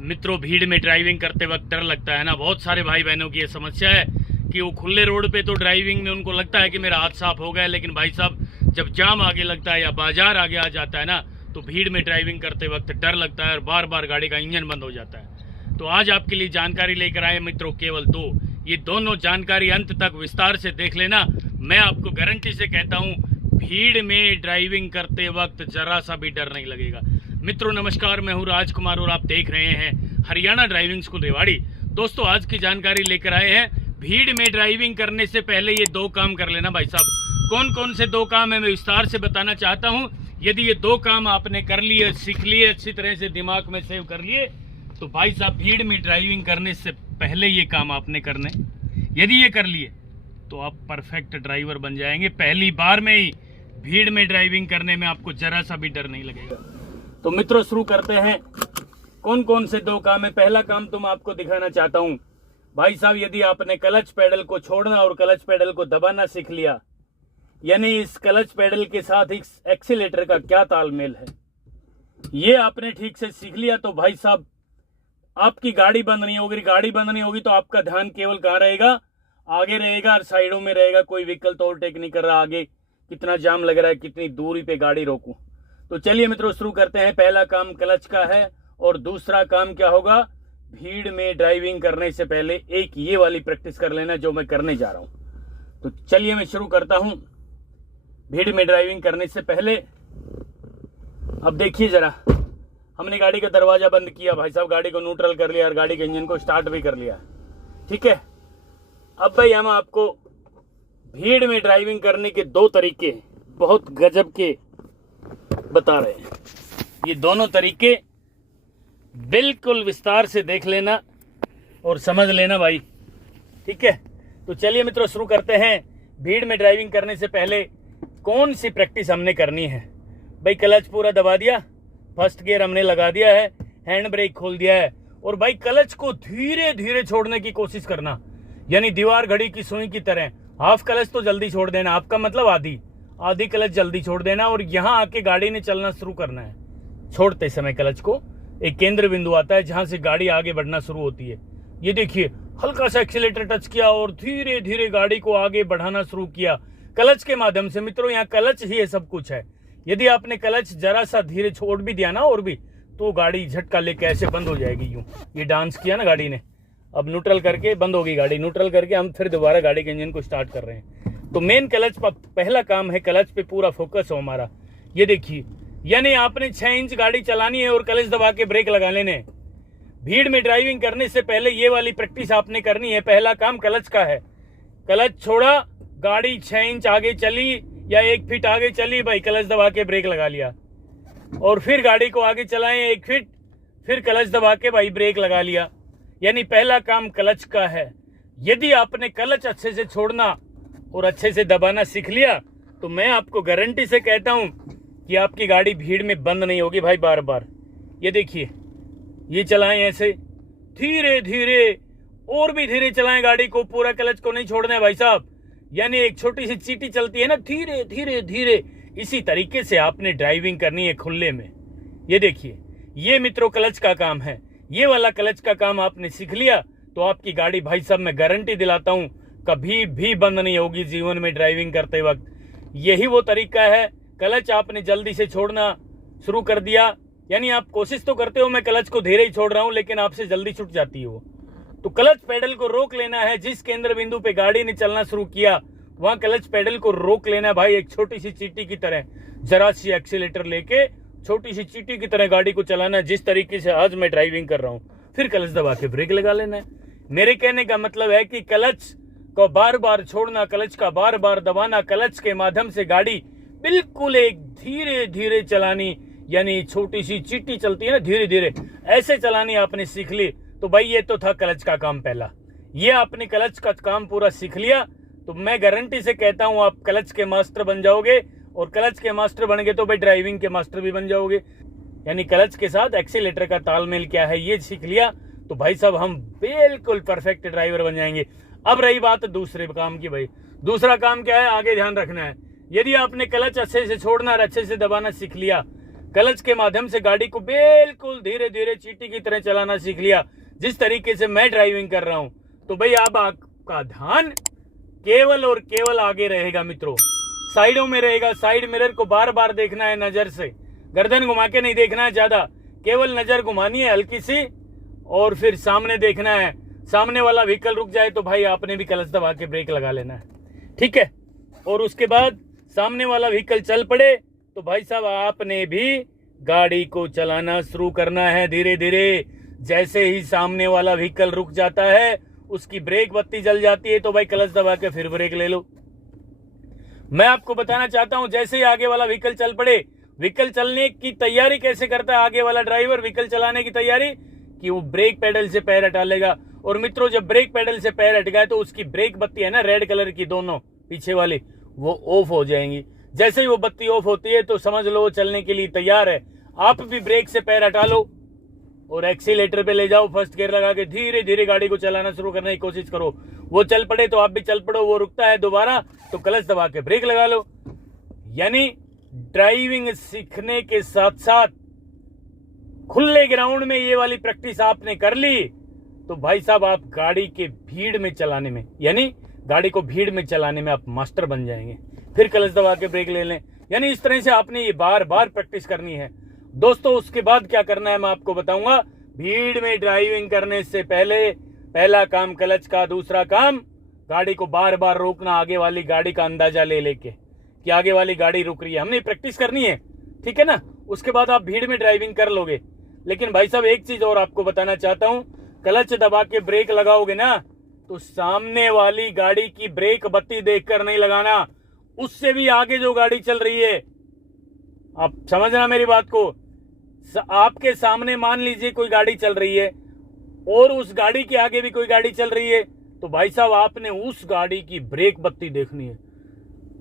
मित्रों, भीड़ में ड्राइविंग करते वक्त डर लगता है ना। बहुत सारे भाई बहनों की ये समस्या है कि वो खुले रोड पे तो ड्राइविंग में उनको लगता है कि मेरा हाथ साफ हो गया, लेकिन भाई साहब जब जाम आगे लगता है या बाजार आगे आ जाता है ना, तो भीड़ में ड्राइविंग करते वक्त डर लगता है और बार बार गाड़ी का इंजन बंद हो जाता है। तो आज आपके लिए जानकारी लेकर आए मित्रों, केवल दो। ये दोनों जानकारी अंत तक विस्तार से देख लेना। मैं आपको गारंटी से कहता हूँ, भीड़ में ड्राइविंग करते वक्त जरा सा भी डर नहीं लगेगा। मित्रों नमस्कार, मैं हूँ राजकुमार और आप देख रहे हैं हरियाणा ड्राइविंग स्कूल रेवाड़ी। दोस्तों, आज की जानकारी लेकर आए हैं, भीड़ में ड्राइविंग करने से पहले ये दो काम कर लेना भाई साहब। कौन कौन से दो काम है मैं विस्तार से बताना चाहता हूँ। यदि ये दो काम आपने कर लिए, सीख लिए, अच्छी तरह से दिमाग में सेव कर लिए, तो भाई साहब भीड़ में ड्राइविंग करने से पहले ये काम आपने करने, यदि ये कर लिए तो आप परफेक्ट ड्राइवर बन जाएंगे। पहली बार में ही भीड़ में ड्राइविंग करने में आपको जरा सा भी डर नहीं लगेगा। तो मित्रों शुरू करते हैं। कौन कौन से दो काम है। पहला काम तो मैं आपको दिखाना चाहता हूँ भाई साहब, यदि आपने क्लच पेडल को छोड़ना और क्लच पेडल को दबाना सीख लिया, यानी इस क्लच पेडल के साथ इस एक्सीलेटर का क्या तालमेल है, ये आपने ठीक से सीख लिया, तो भाई साहब आपकी गाड़ी बंद नहीं होगी। गाड़ी बंद नहीं होगी तो आपका ध्यान केवल कहाँ रहेगा, आगे रहेगा और साइडों में रहेगा। कोई व्हीकल तो ओवरटेक नहीं कर रहा, आगे कितना जाम लग रहा है, कितनी दूरी पे गाड़ी रोकूं। तो चलिए मित्रों शुरू करते हैं। पहला काम क्लच का है और दूसरा काम क्या होगा, भीड़ में ड्राइविंग करने से पहले एक ये वाली प्रैक्टिस कर लेना जो मैं करने जा रहा हूं। तो चलिए मैं शुरू करता हूं। भीड़ में ड्राइविंग करने से पहले अब देखिए जरा, हमने गाड़ी का दरवाजा बंद किया भाई साहब, गाड़ी को न्यूट्रल कर लिया और गाड़ी के इंजन को स्टार्ट भी कर लिया, ठीक है। अब भाई हम आपको भीड़ में ड्राइविंग करने के दो तरीके बहुत गजब के बता रहे हैं। ये दोनों तरीके बिल्कुल विस्तार से देख लेना और समझ लेना भाई, ठीक है। तो चलिए मित्रों शुरू करते हैं। भीड़ में ड्राइविंग करने से पहले कौन सी प्रैक्टिस हमने करनी है भाई। क्लच पूरा दबा दिया, फर्स्ट गियर हमने लगा दिया है, हैंड ब्रेक खोल दिया है, और भाई क्लच को धीरे धीरे छोड़ने की कोशिश करना, यानी दीवार घड़ी की सुई की तरह। हाफ क्लच तो जल्दी छोड़ देना, आपका मतलब आधी क्लच जल्दी छोड़ देना, और यहाँ आके गाड़ी ने चलना शुरू करना है। छोड़ते समय क्लच को एक केंद्र बिंदु आता है जहां से गाड़ी आगे बढ़ना शुरू होती है। ये देखिए, हल्का सा एक्सीलेटर टच किया और धीरे धीरे गाड़ी को आगे बढ़ाना शुरू किया क्लच के माध्यम से। मित्रों यहाँ क्लच ही है सब कुछ है। यदि आपने क्लच जरा सा धीरे छोड़ भी दिया ना और भी, तो गाड़ी झटका लेके ऐसे बंद हो जाएगी। यूं ये डांस किया ना गाड़ी ने, अब न्यूट्रल करके बंद होगी गाड़ी। न्यूट्रल करके हम फिर दोबारा गाड़ी के इंजन को स्टार्ट कर रहे हैं। तो मेन क्लच का पहला काम है, क्लच पे पूरा फोकस हो हमारा। ये देखिए, यानी आपने 6 इंच गाड़ी चलानी है और क्लच दबा के ब्रेक लगा लेने। भीड़ में ड्राइविंग करने से पहले ये वाली प्रैक्टिस आपने करनी है। पहला काम क्लच का है। क्लच छोड़ा, गाड़ी 6 इंच आगे चली या 1 फीट आगे चली, भाई क्लच दबा के ब्रेक लगा लिया, और फिर गाड़ी को आगे चलाएं 1 फीट, फिर क्लच दबा के भाई ब्रेक लगा लिया। यानी पहला काम क्लच का है। यदि आपने क्लच अच्छे से छोड़ना और अच्छे से दबाना सीख लिया, तो मैं आपको गारंटी से कहता हूं कि आपकी गाड़ी भीड़ में बंद नहीं होगी भाई बार बार। ये देखिए, ये चलाएं ऐसे धीरे धीरे, और भी धीरे चलाएं गाड़ी को, पूरा क्लच को नहीं छोड़ना है भाई साहब। यानी एक छोटी सी चीटी चलती है ना, धीरे धीरे धीरे, इसी तरीके से आपने ड्राइविंग करनी है खुले में। ये देखिए, ये मित्रों क्लच का काम है। ये वाला क्लच का काम आपने सीख लिया तो आपकी गाड़ी भाई साहब मैं गारंटी दिलाता हूं कभी भी बंद नहीं होगी जीवन में ड्राइविंग करते वक्त। यही वो तरीका है। क्लच आपने जल्दी से छोड़ना शुरू कर दिया, यानी आप कोशिश तो करते हो मैं क्लच को धीरे ही छोड़ रहा हूं, लेकिन आपसे जल्दी छूट जाती है वो। तो क्लच पेडल को रोक लेना है। जिस केंद्र बिंदु पे गाड़ी ने चलना शुरू किया वहां क्लच पेडल को रोक लेना है भाई, एक छोटी सी चींटी की तरह। जरा सी एक्सीलेटर लेके छोटी सी चींटी की तरह गाड़ी को चलाना है, जिस तरीके से आज मैं ड्राइविंग कर रहा हूं। फिर क्लच दबा के ब्रेक लगा लेना है। मेरे कहने का मतलब है कि क्लच को बार बार छोड़ना, क्लच का बार बार दबाना, क्लच के माध्यम से गाड़ी बिल्कुल एक धीरे धीरे चलानी, यानी छोटी सी चींटी चलती है ना धीरे धीरे, ऐसे चलानी आपने सीख ली। तो भाई ये तो था क्लच का काम पहला। ये आपने क्लच का काम पूरा सीख लिया तो मैं गारंटी से कहता हूं आप क्लच के मास्टर बन जाओगे, और क्लच के मास्टर बन गए तो भाई ड्राइविंग के मास्टर भी बन जाओगे। यानी क्लच के साथ एक्सीलेटर का तालमेल क्या है ये सीख लिया तो भाई साहब हम बिल्कुल परफेक्ट ड्राइवर बन जाएंगे। अब रही बात दूसरे काम की, भाई दूसरा काम क्या है, आगे ध्यान रखना है। यदि आपने क्लच अच्छे से छोड़ना और अच्छे से दबाना सीख लिया, क्लच के माध्यम से गाड़ी को बिल्कुल धीरे धीरे चींटी की तरह चलाना सीख लिया, जिस तरीके से मैं ड्राइविंग कर रहा हूं, तो भाई अब आपका ध्यान केवल और केवल आगे रहेगा मित्रों, साइडों में रहेगा। साइड मिरर को बार बार देखना है नजर से, गर्दन घुमा के नहीं देखना है ज्यादा, केवल नजर घुमानी है हल्की सी, और फिर सामने देखना है। सामने वाला व्हीकल रुक जाए तो भाई आपने भी क्लच दबा के ब्रेक लगा लेना है, ठीक है। और उसके बाद सामने वाला व्हीकल चल पड़े तो भाई साहब आपने भी गाड़ी को चलाना शुरू करना है धीरे धीरे। जैसे ही सामने वाला व्हीकल रुक जाता है, उसकी ब्रेक बत्ती जल जाती है, तो भाई क्लच दबा के फिर ब्रेक ले लो। मैं आपको बताना चाहता हूं, जैसे ही आगे वाला व्हीकल चल पड़े, व्हीकल चलने की तैयारी कैसे करता है आगे वाला ड्राइवर, व्हीकल चलाने की तैयारी कि वो ब्रेक पेडल से पैर हटा लेगा। और मित्रों जब ब्रेक पेडल से पैर हट गए तो उसकी ब्रेक बत्ती है ना रेड कलर की, दोनों पीछे वाली, वो ऑफ हो जाएंगी। जैसे ही वो बत्ती ऑफ होती है तो समझ लो वो चलने के लिए तैयार है। आप भी ब्रेक से पैर हटा लो और एक्सीलेटर पे ले जाओ, फर्स्ट गियर लगा के धीरे धीरे गाड़ी को चलाना शुरू करने की कोशिश करो। वो चल पड़े तो आप भी चल पड़ो, वो रुकता है दोबारा तो क्लच दबा के ब्रेक लगा लो। यानी ड्राइविंग सीखने के साथ साथ खुले ग्राउंड में ये वाली प्रैक्टिस आपने कर ली तो भाई साहब आप गाड़ी के भीड़ में चलाने में, यानी गाड़ी को भीड़ में चलाने में आप मास्टर बन जाएंगे। फिर क्लच दबा के ब्रेक ले लें, यानी इस तरह से आपने ये बार बार प्रैक्टिस करनी है दोस्तों। उसके बाद क्या करना है मैं आपको बताऊंगा। भीड़ में ड्राइविंग करने से पहले पहला काम क्लच का, दूसरा काम गाड़ी को बार बार रोकना, आगे वाली गाड़ी का अंदाजा ले लेके कि आगे वाली गाड़ी रुक रही है, हमने प्रैक्टिस करनी है, ठीक है ना। उसके बाद आप भीड़ में ड्राइविंग कर लोगे। लेकिन भाई साहब एक चीज और आपको बताना चाहता हूं, क्लच दबा के ब्रेक लगाओगे ना तो सामने वाली गाड़ी की ब्रेक बत्ती देखकर नहीं लगाना, उससे भी आगे जो गाड़ी चल रही है, आप समझना मेरी बात को। आपके सामने मान लीजिए कोई गाड़ी चल रही है और उस गाड़ी के आगे भी कोई गाड़ी चल रही है, तो भाई साहब आपने उस गाड़ी की ब्रेक बत्ती देखनी है।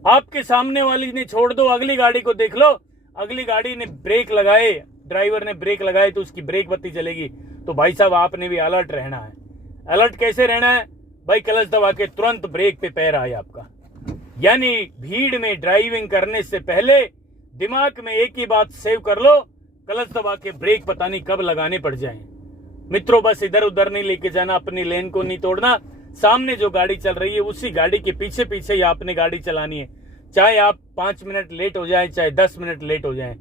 आपके सामने वाली ने छोड़ दो, अगली गाड़ी को देख लो, अगली गाड़ी ने ब्रेक लगाए, ड्राइवर ने ब्रेक लगाए तो उसकी ब्रेक बत्ती चलेगी। तो भाई साहब आपने भी अलर्ट रहना है। अलर्ट कैसे रहना है भाई? क्लच दबा के तुरंत ब्रेक पे पैर आए आपका। यानी भीड़ में ड्राइविंग करने से पहले दिमाग में एक ही बात सेव कर लो, क्लच दबा के ब्रेक पता नहीं कब लगाने पड़ जाएं। मित्रों बस इधर उधर नहीं लेके जाना, अपनी लेन को नहीं तोड़ना। सामने जो गाड़ी चल रही है उसी गाड़ी के पीछे पीछे ही आपने गाड़ी चलानी है, चाहे आप 5 मिनट लेट हो जाए, चाहे 10 मिनट लेट हो जाए।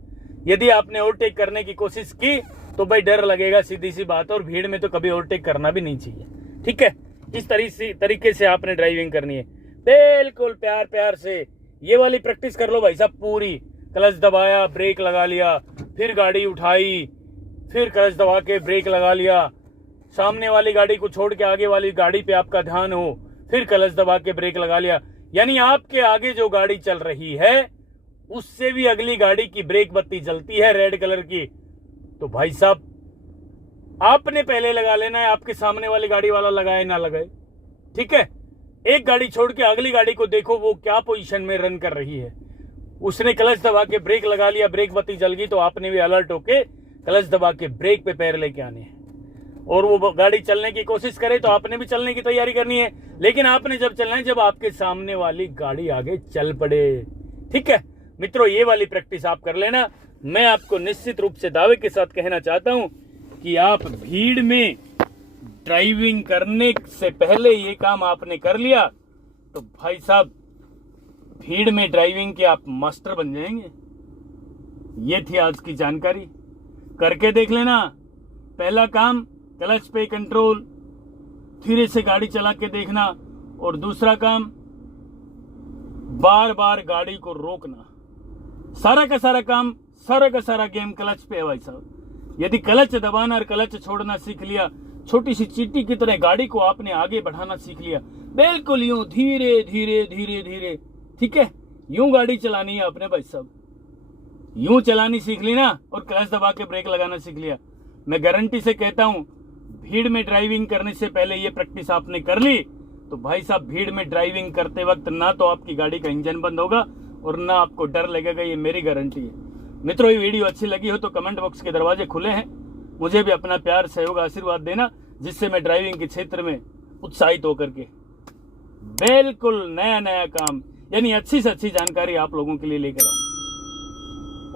यदि आपने ओवरटेक करने की कोशिश की तो भाई डर लगेगा, सीधी सी बात, और भीड़ में तो कभी ओवरटेक करना भी नहीं चाहिए, ठीक है। इस तरीके से आपने ड्राइविंग करनी है, बिल्कुल प्यार प्यार से। ये वाली प्रैक्टिस कर लो भाई साहब पूरी। क्लच दबाया, ब्रेक लगा लिया, फिर गाड़ी उठाई, फिर क्लच दबा के ब्रेक लगा लिया, सामने वाली गाड़ी को छोड़ के आगे वाली गाड़ी पे आपका ध्यान हो, फिर क्लच दबा के ब्रेक लगा लिया। यानी आपके आगे जो गाड़ी चल रही है उससे भी अगली गाड़ी की ब्रेक बत्ती जलती है रेड कलर की, तो भाई साहब आपने पहले लगा लेना है, आपके सामने वाली गाड़ी वाला लगाए ना लगाए, ठीक है। एक गाड़ी छोड़ के अगली गाड़ी को देखो वो क्या पोजीशन में रन कर रही है। उसने क्लच दबा के ब्रेक लगा लिया, ब्रेक बत्ती जल गई, तो आपने भी अलर्ट होके क्लच दबा के ब्रेक पे पैर लेके आने हैं। और वो गाड़ी चलने की कोशिश करे तो आपने भी चलने की तैयारी करनी है, लेकिन आपने जब चलना है जब आपके सामने वाली गाड़ी आगे चल पड़े, ठीक है मित्रों। ये वाली प्रैक्टिस आप कर लेना। मैं आपको निश्चित रूप से दावे के साथ कहना चाहता हूं कि आप भीड़ में ड्राइविंग करने से पहले ये काम आपने कर लिया तो भाई साहब भीड़ में ड्राइविंग के आप मास्टर बन जाएंगे। ये थी आज की जानकारी, करके देख लेना। पहला काम क्लच पे कंट्रोल, धीरे से गाड़ी चला के देखना, और दूसरा काम बार बार गाड़ी को रोकना। सारा का सारा काम, सारा का सारा गेम क्लच पे है भाई साहब। यदि क्लच दबाना और क्लच छोड़ना सीख लिया, छोटी सी चींटी की तरह गाड़ी को आपने आगे बढ़ाना सीख लिया, बिल्कुल यूं धीरे धीरे धीरे धीरे, ठीक है। यूं गाड़ी चलानी है आपने भाई साहब, यूं चलानी सीख ली ना, और क्लच दबा के ब्रेक लगाना सीख लिया। मैं गारंटी से कहता हूं भीड़ में ड्राइविंग करने से पहले ये प्रैक्टिस आपने कर ली तो भाई साहब भीड़ में ड्राइविंग करते वक्त ना तो आपकी गाड़ी का इंजन बंद होगा और ना आपको डर लगेगा, ये मेरी गारंटी है। मित्रों ये वीडियो अच्छी लगी हो तो कमेंट बॉक्स के दरवाजे खुले हैं, मुझे भी अपना प्यार सहयोग आशीर्वाद देना, जिससे मैं ड्राइविंग के क्षेत्र में उत्साहित होकर के बिल्कुल नया नया काम, यानी अच्छी से अच्छी जानकारी आप लोगों के लिए लेकर आऊं।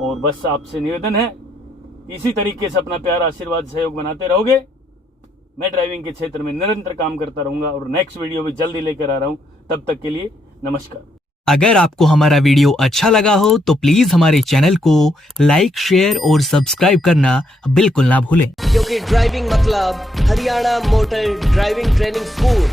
और बस आपसे निवेदन है, इसी तरीके से अपना प्यार, आशीर्वाद, सहयोग बनाते रहोगे। मैं ड्राइविंग के क्षेत्र में निरंतर काम करता रहूंगा और नेक्स्ट वीडियो भी जल्दी लेकर आ रहा हूं। तब तक के लिए नमस्कार। अगर आपको हमारा वीडियो अच्छा लगा हो तो प्लीज हमारे चैनल को लाइक, शेयर और सब्सक्राइब करना बिल्कुल ना भूलें, क्योंकि ड्राइविंग मतलब Haryana motor driving training school.